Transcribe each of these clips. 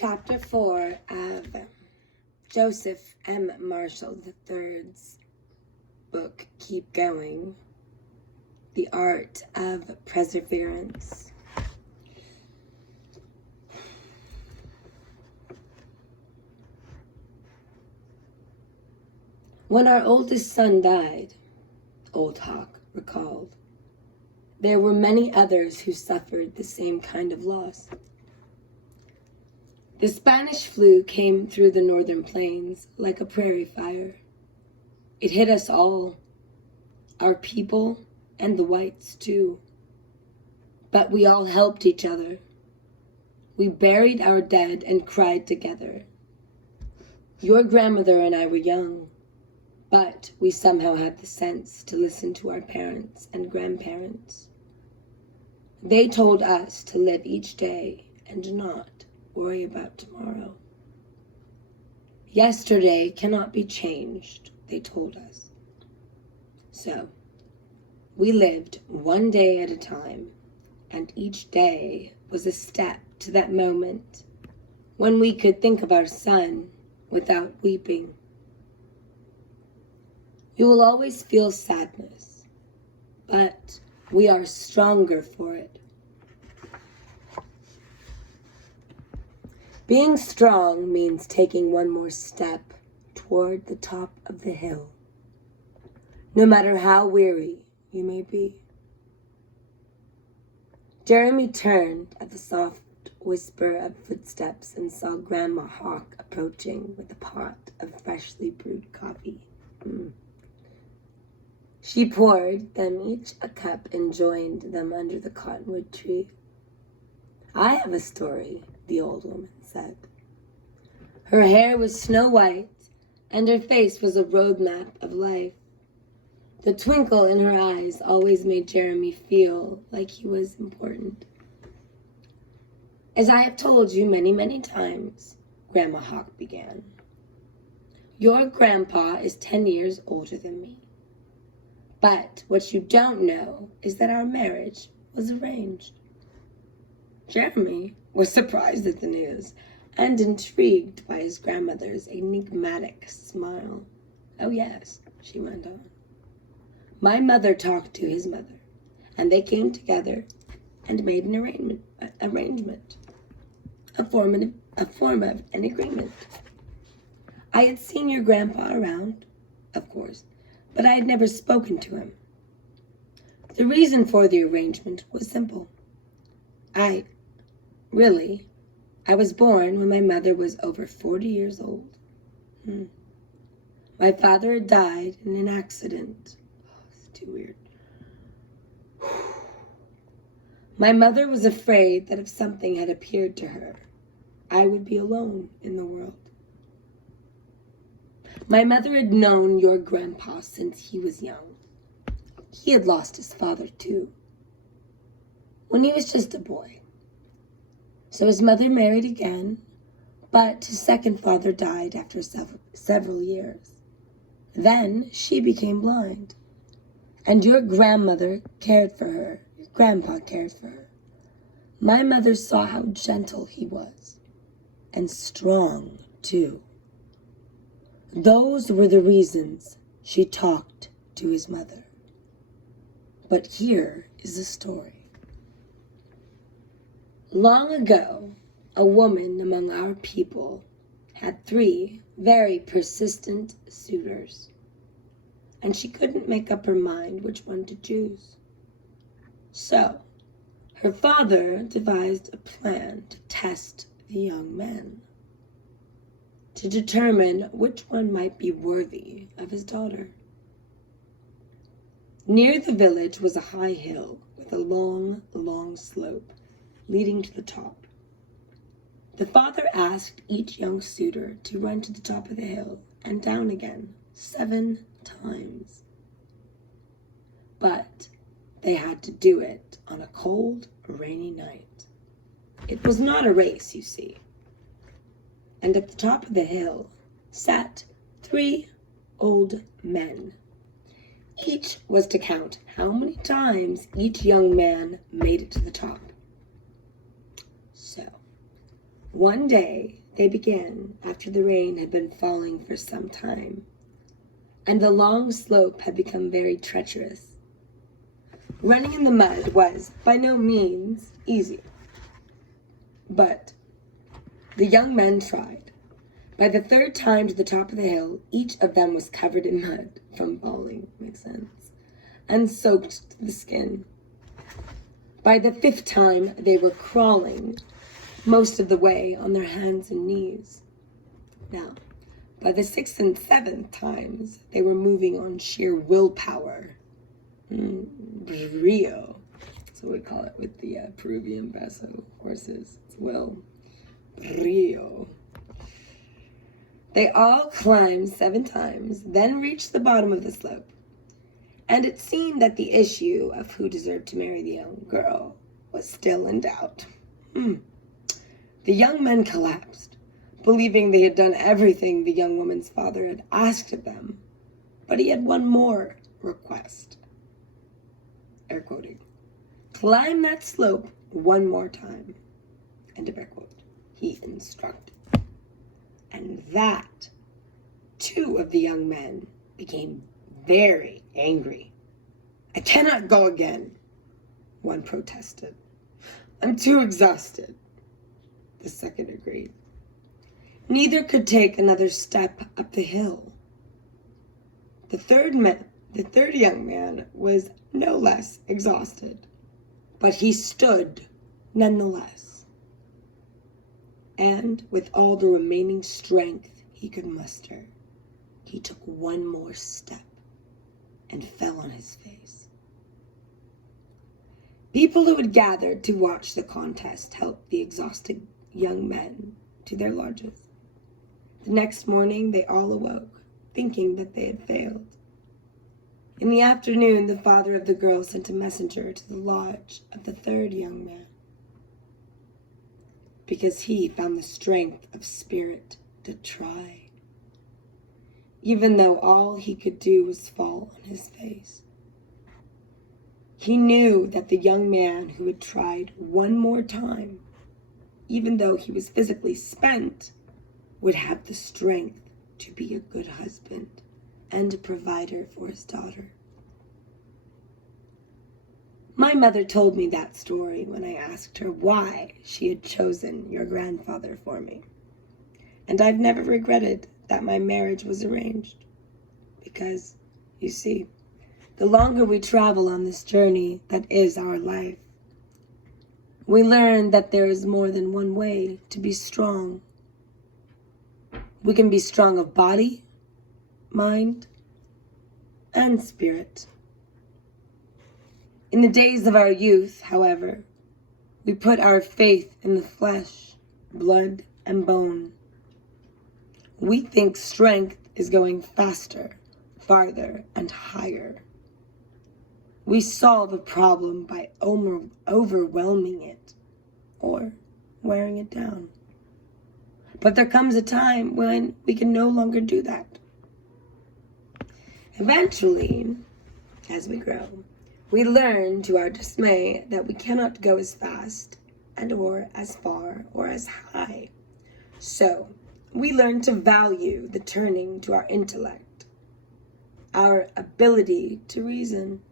Chapter 4 of Joseph M. Marshall III's book, Keep Going, The Art of Perseverance. When our oldest son died, Old Hawk recalled, there were many others who suffered the same kind of loss. The Spanish flu came through the northern plains like a prairie fire. It hit us all, our people and the whites too. But we all helped each other. We buried our dead and cried together. Your grandmother and I were young, but we somehow had the sense to listen to our parents and grandparents. They told us to live each day and not worry about tomorrow. Yesterday cannot be changed, they told us. So, we lived one day at a time, and each day was a step to that moment when we could think of our son without weeping. You will always feel sadness, but we are stronger for it. Being strong means taking one more step toward the top of the hill, no matter how weary you may be. Jeremy turned at the soft whisper of footsteps and saw Grandma Hawk approaching with a pot of freshly brewed coffee. She poured them each a cup and joined them under the cottonwood tree. I have a story, the old woman said. Her hair was snow white, and her face was a roadmap of life. The twinkle in her eyes always made Jeremy feel like he was important. As I have told you many, many times, Grandma Hawk began, your grandpa is 10 years older than me. But what you don't know is that our marriage was arranged. Jeremy was surprised at the news and intrigued by his grandmother's enigmatic smile. Oh yes, she went on. My mother talked to his mother, and they came together and made an arrangement, a form of an agreement. I had seen your grandpa around, of course, but I had never spoken to him. The reason for the arrangement was simple. I was born when my mother was over 40 years old. My father had died in an accident. It's too weird. My mother was afraid that if something had appeared to her, I would be alone in the world. My mother had known your grandpa since he was young. He had lost his father too, when he was just a boy. So his mother married again, but his second father died after several years. Then she became blind, and your grandmother cared for her. Your grandpa cared for her. My mother saw how gentle he was, and strong too. Those were the reasons she talked to his mother. But here is the story. Long ago, a woman among our people had 3 very persistent suitors, and she couldn't make up her mind which one to choose. So, her father devised a plan to test the young men, to determine which one might be worthy of his daughter. Near the village was a high hill with a long, long slope leading to the top. The father asked each young suitor to run to the top of the hill and down again 7 times. But they had to do it on a cold, rainy night. It was not a race, you see. And at the top of the hill sat 3 old men. Each was to count how many times each young man made it to the top. So, One day they began after the rain had been falling for some time, and the long slope had become very treacherous. Running in the mud was by no means easy, but the young men tried. By the third time to the top of the hill, each of them was covered in mud from falling, makes sense, and soaked to the skin. By the fifth time, they were crawling most of the way on their hands and knees. Now, by the sixth and seventh times, they were moving on sheer willpower. Brio. That's what we call it with the Peruvian peso horses. It's will. Brio. They all climbed 7 times, then reached the bottom of the slope. And it seemed that the issue of who deserved to marry the young girl was still in doubt. The young men collapsed, believing they had done everything the young woman's father had asked of them. But he had one more request. Air quoting. Climb that slope one more time. End of air quote. He instructed. And that, 2 of the young men became very angry. I cannot go again, one protested. I'm too exhausted, the second agreed. Neither could take another step up the hill. The third young man was no less exhausted, but he stood nonetheless. And with all the remaining strength he could muster, he took one more step and fell on his face. People who had gathered to watch the contest helped the exhausted young men to their lodges. The next morning, they all awoke, thinking that they had failed. In the afternoon, the father of the girl sent a messenger to the lodge of the third young man, because he found the strength of spirit to try, even though all he could do was fall on his face. He knew that the young man who had tried one more time, even though he was physically spent, would have the strength to be a good husband and a provider for his daughter. My mother told me that story when I asked her why she had chosen your grandfather for me. And I've never regretted that my marriage was arranged. Because, you see, the longer we travel on this journey that is our life, we learn that there is more than one way to be strong. We can be strong of body, mind, and spirit. In the days of our youth, however, we put our faith in the flesh, blood, and bone. We think strength is going faster, farther, and higher. We solve a problem by overwhelming it or wearing it down. But there comes a time when we can no longer do that. Eventually, as we grow, we learn to our dismay that we cannot go as fast and or as far or as high. So, we learn to value the turning to our intellect, our ability to reason.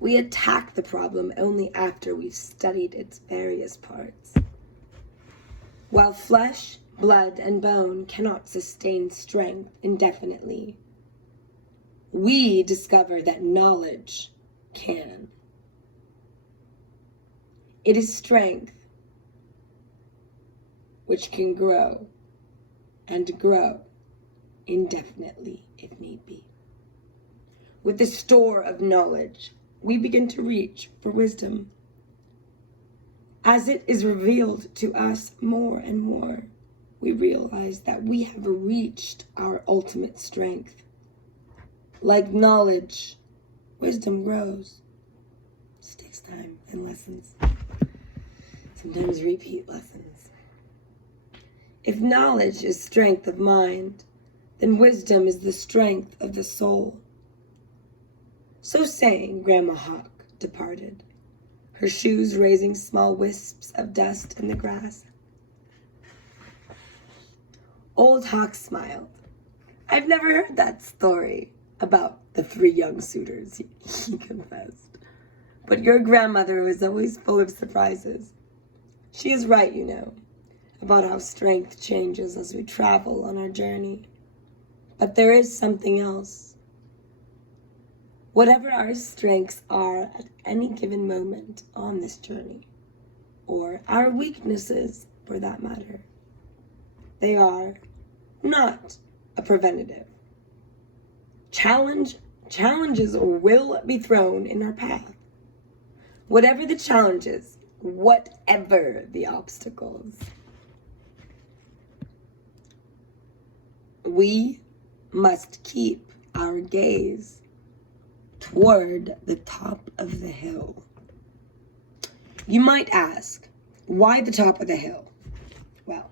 We attack the problem only after we've studied its various parts. While flesh, blood, and bone cannot sustain strength indefinitely, we discover that knowledge can. It is strength which can grow and grow indefinitely if need be. With the store of knowledge, we begin to reach for wisdom. As it is revealed to us more and more, we realize that we have reached our ultimate strength. Like knowledge, wisdom grows. It takes time and lessons. Sometimes repeat lessons. If knowledge is strength of mind, then wisdom is the strength of the soul. So saying, Grandma Hawk departed, her shoes raising small wisps of dust in the grass. Old Hawk smiled. I've never heard that story about the 3 young suitors, he confessed. But your grandmother was always full of surprises. She is right, about how strength changes as we travel on our journey. But there is something else. Whatever our strengths are at any given moment on this journey, or our weaknesses for that matter, they are not a preventative. Challenges will be thrown in our path. Whatever the challenges, whatever the obstacles, we must keep our gaze toward the top of the hill. You might ask, why the top of the hill? Well,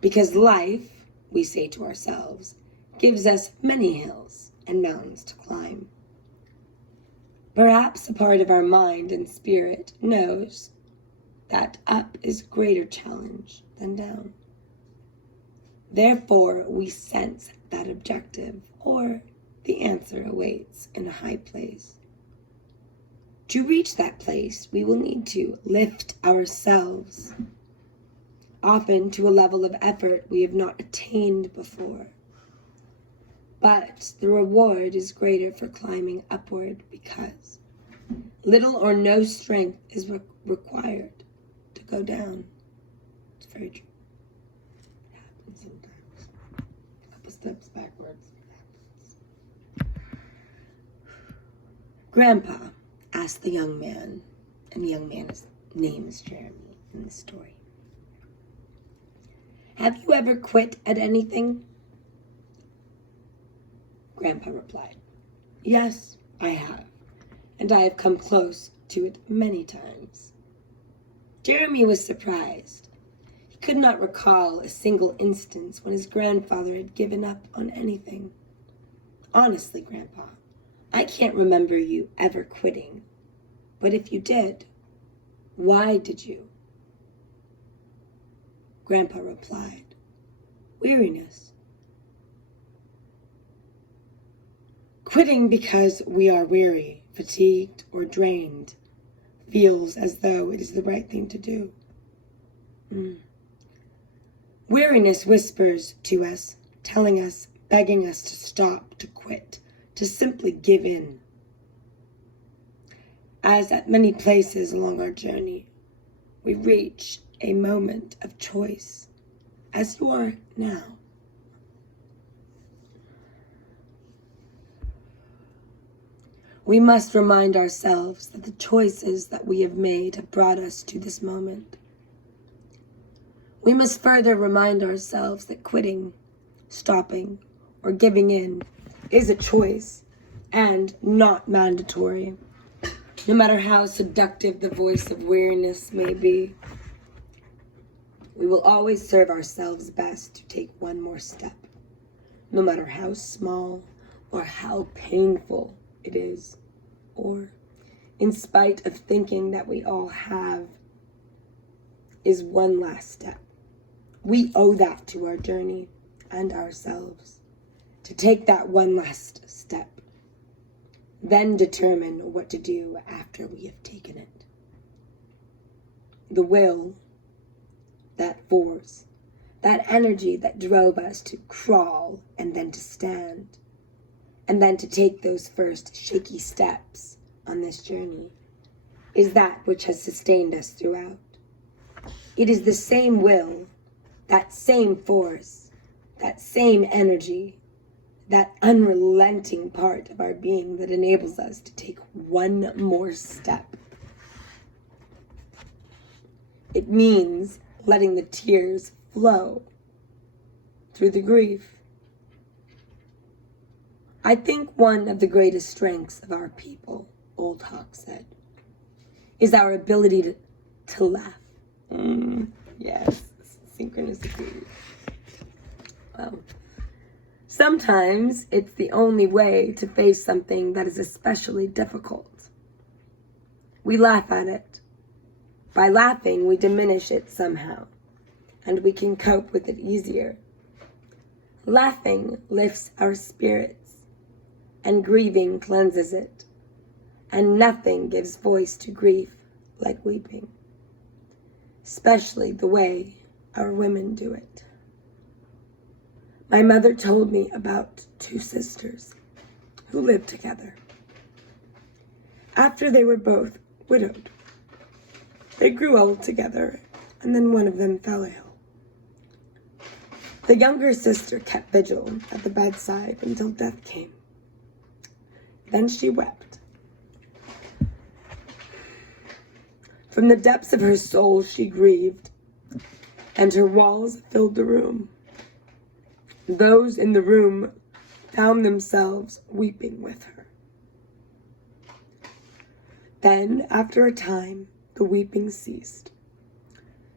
because life, we say to ourselves, gives us many hills and mountains to climb. Perhaps a part of our mind and spirit knows that up is greater challenge than down. Therefore, we sense that objective, or the answer awaits in a high place. To reach that place, we will need to lift ourselves, often to a level of effort we have not attained before. But the reward is greater for climbing upward because little or no strength is required to go down. It's very true. It happens sometimes. A couple steps backwards. Grandpa asked the young man, and the young man's name is Jeremy in the story. Have you ever quit at anything? Grandpa replied, yes, I have, and I have come close to it many times. Jeremy was surprised. He could not recall a single instance when his grandfather had given up on anything. Honestly, Grandpa, I can't remember you ever quitting. But if you did, why did you? Grandpa replied, weariness. Quitting because we are weary, fatigued, or drained feels as though it is the right thing to do. Weariness whispers to us, telling us, begging us to stop, to quit, to simply give in. As at many places along our journey, we reach a moment of choice, as you are now. We must remind ourselves that the choices that we have made have brought us to this moment. We must further remind ourselves that quitting, stopping, or giving in is a choice and not mandatory, no matter how seductive the voice of weariness may be. We will always serve ourselves best to take one more step, no matter how small or how painful it is, or in spite of thinking that we all have, is one last step. We owe that to our journey and ourselves, to take that one last step, then determine what to do after we have taken it. The will, that force, that energy that drove us to crawl and then to stand, and then to take those first shaky steps on this journey, is that which has sustained us throughout. It is the same will, that same force, that same energy, that unrelenting part of our being that enables us to take one more step. It means letting the tears flow through the grief. I think one of the greatest strengths of our people, Old Hawk said, is our ability to laugh. Yes, synchronicity. Well, sometimes it's the only way to face something that is especially difficult. We laugh at it. By laughing, we diminish it somehow, and we can cope with it easier. Laughing lifts our spirits, and grieving cleanses it, and nothing gives voice to grief like weeping, especially the way our women do it. My mother told me about two sisters who lived together. After they were both widowed, they grew old together, and then one of them fell ill. The younger sister kept vigil at the bedside until death came. Then she wept. From the depths of her soul she grieved, and her walls filled the room. Those in the room found themselves weeping with her. Then, after a time, the weeping ceased.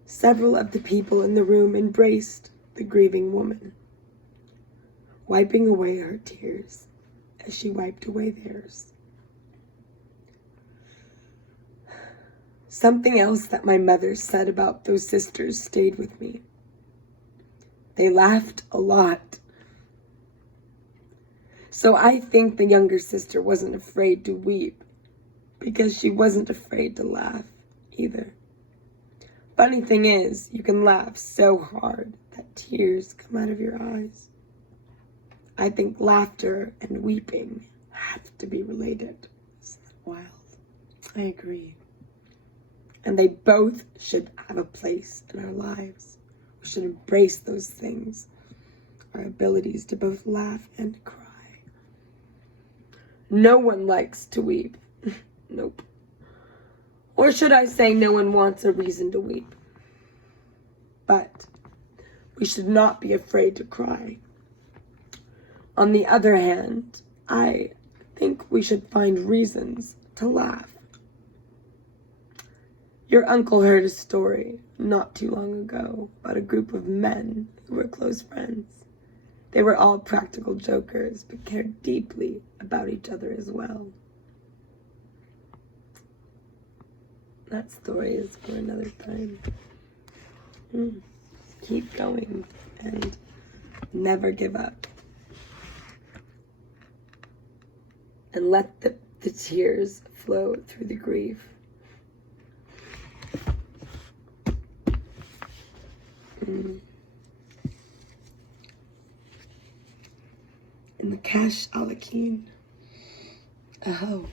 Several of the people in the room embraced the grieving woman, wiping away her tears as she wiped away theirs. Something else that my mother said about those sisters stayed with me. They laughed a lot. So I think the younger sister wasn't afraid to weep because she wasn't afraid to laugh either. Funny thing is, you can laugh so hard that tears come out of your eyes. I think laughter and weeping have to be related. Isn't that wild? I agree. And they both should have a place in our lives. We should embrace those things, our abilities to both laugh and cry. No one likes to weep. Nope. Or should I say, no one wants a reason to weep. But we should not be afraid to cry. On the other hand, I think we should find reasons to laugh. Your uncle heard a story not too long ago about a group of men who were close friends. They were all practical jokers, but cared deeply about each other as well. That story is for another time. Keep going and never give up. And let the tears flow through the grief. In the Cash Alakin. Oh.